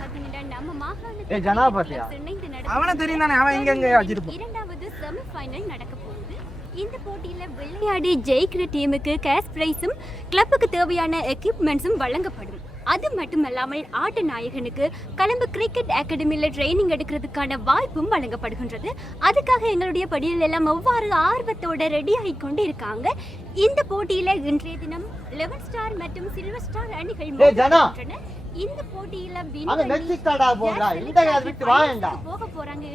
பாத்தீங்கன்னா நம்ம மாகாணத்துல ஏய் ஜனாபதியா அவன தெரியும் தானே அவன் எங்க வச்சிருப்பான். இரண்டாவது செமி ஃபைனல் நடக்க போகுது. இந்த போட்டியில விளையாடி ஜெயிக்கிற டீமுக்கு கேஷ் பிரைஸும் கிளப்புக்கு தேவையான எக்யூப்மெண்ட்ஸும் வழங்கப்படும். அது மட்டுமல்லாமல் ஆட்ட நாயகனுக்கு கலம்பு கிரிக்கெட் அகாடமியில் ட்ரைனிங் எடுக்கிறதுக்கான வாய்ப்பும் வழங்கப்படுகின்றது. அதுக்காக எங்களுடைய படியில் எல்லாம் ஒவ்வொரு ஆர்வத்தோட ரெடி ஆகி கொண்டு இருக்காங்க. இந்த போட்டியில இன்றைய தினம் 11 ஸ்டார் மற்றும் சில்வர் ஸ்டார் அணிகள் மோதுகின்றன. இந்த போட்டியில போக போறாங்க.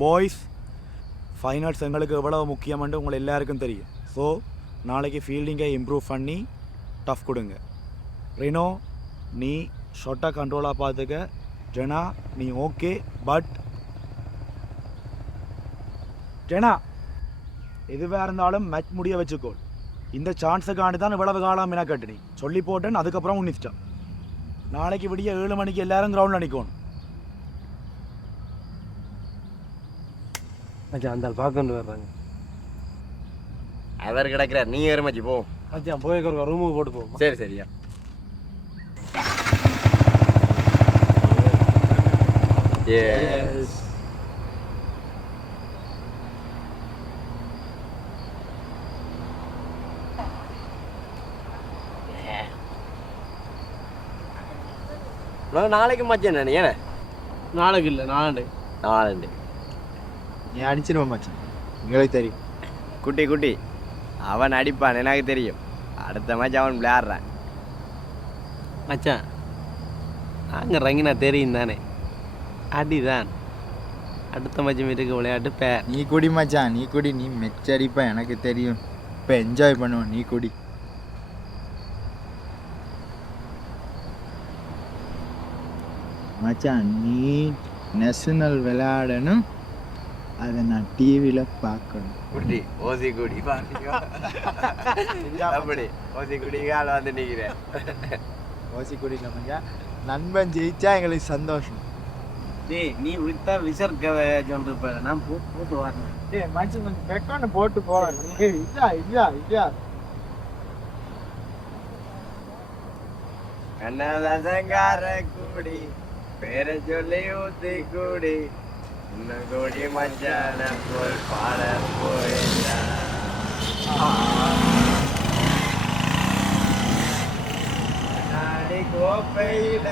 பாய்ஸ், ஃபைனல்ஸ் எங்களுக்கு எவ்வளோ முக்கியம்னு உங்களை எல்லாருக்கும் தெரியும். ஸோ நாளைக்கு ஃபீல்டிங்கை இம்ப்ரூவ் பண்ணி டஃப் கொடுங்க. ரினோ, நீ ஷார்ட்டாக கண்ட்ரோலாக பார்த்துக்க. ஜெனா, நீ ஓகே. பட் ஜெனா, எதுவாக இருந்தாலும் மேட்ச் முடிய வச்சுக்கோ. இந்த சான்ஸுக்காண்டி தான் இவ்வளவு காலம் என்ன கட்டு நீ சொல்லி போட்டேன்னு அதுக்கப்புறம் உன்னிச்சிட்டான். நாளைக்கு விடிய 7 மணிக்கு எல்லாரும் கிரவுண்டில் நிற்கணும். மச்சான் அந்த பார்க்கண்டு வர்றாங்க. அவர் கிடக்கிறார், நீ வேறு மச்சி போ. மச்சான் போய் ஒரு ரூமுக்கு போட்டு போ. சரி சரியா. எஸ். நாளைக்கு மச்சான் என்ன ஏன்னா நாளைக்கு இல்லை நாளாண்டு நீ அடிச்சிருவேன் மச்சான், எங்களுக்கு தெரியும். குட்டி குட்டி அவன் அடிப்பான், எனக்கு தெரியும். அடுத்த மேட்ச் அவன் விளையாடுறான். மச்சான் அங்கே ரங்கினா தெரியும் தானே, அடிதான். அடுத்த மேட்ச் இருக்க விளையாட்டு பேர். நீ குடி மச்சான், நீ குடி. நீ மெச் அடிப்பா, எனக்கு தெரியும். இப்போ என்ஜாய் பண்ணுவோம், நீ குடி. மச்சான் நீ நேஷனல் விளையாடணும், அதை நான் டிவியில் பார்க்கணும். குட்டி ஓசி குடி அப்படி ஓசி குடிக்கால வந்து நிற்கிறேன். ஓசி குடி நமக்கு நண்பன் ஜெயிச்சா எங்களுக்கு சந்தோஷம். டேய் நீ விட்டா விசர்க்க சொல்லிருப்ப, நான் போட்டு வரேன். டேய் மச்சான் கொஞ்சம் பெக்கான போட்டு போகிறேன். இல்லையா கண்ணதாசங்கார கூடி பேரை சொல்லி ஊத்தி கூடி இன்னும் கூடி மச்சான போல் பாட போயிட்டா. நாடி கோப்பையில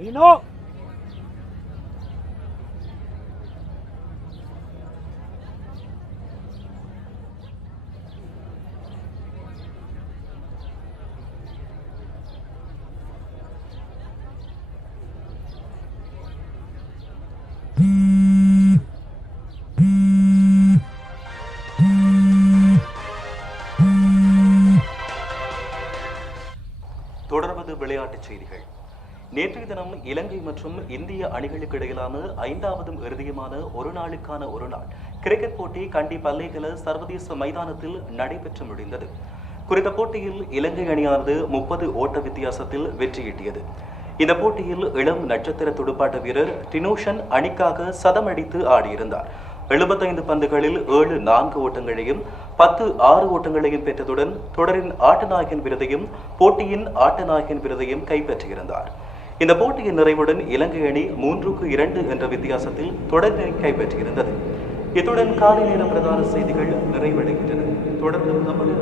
ரீனோ தொடர்வது விளையாட்டுச் செய்திகள். நேற்றைய தினம் இலங்கை மற்றும் இந்திய அணிகளுக்கு இடையிலான 5வது இறுதியுமான ஒரு நாளுக்கான ஒருநாள் கிரிக்கெட் போட்டி கண்டி பல்லேகல சர்வதேச மைதானத்தில் நடைபெற்று முடிந்தது. குறித்த போட்டியில் இலங்கை அணியானது 30 ஓட்ட வித்தியாசத்தில் வெற்றியீட்டியது. இந்த போட்டியில் இளம் நட்சத்திர துடுப்பாட்ட வீரர் டினோஷன் அணிக்காக சதமடித்து ஆடியிருந்தார். 75 பந்துகளில் 7 4 ஓட்டங்களையும் 10 6 ஓட்டங்களையும் பெற்றதுடன் தொடரின் ஆட்டநாயகன் விருதையும் போட்டியின் ஆட்டநாயகன் விருதையும் கைப்பற்றியிருந்தார். இந்த போட்டியின் நிறைவுடன் இலங்கை அணி 3-2 என்ற வித்தியாசத்தில் தொடரை கைப்பற்றியிருந்தது. இத்துடன் காலை நேர பிரதான செய்திகள் நிறைவடைகின்றன. தொடர்ந்து நமது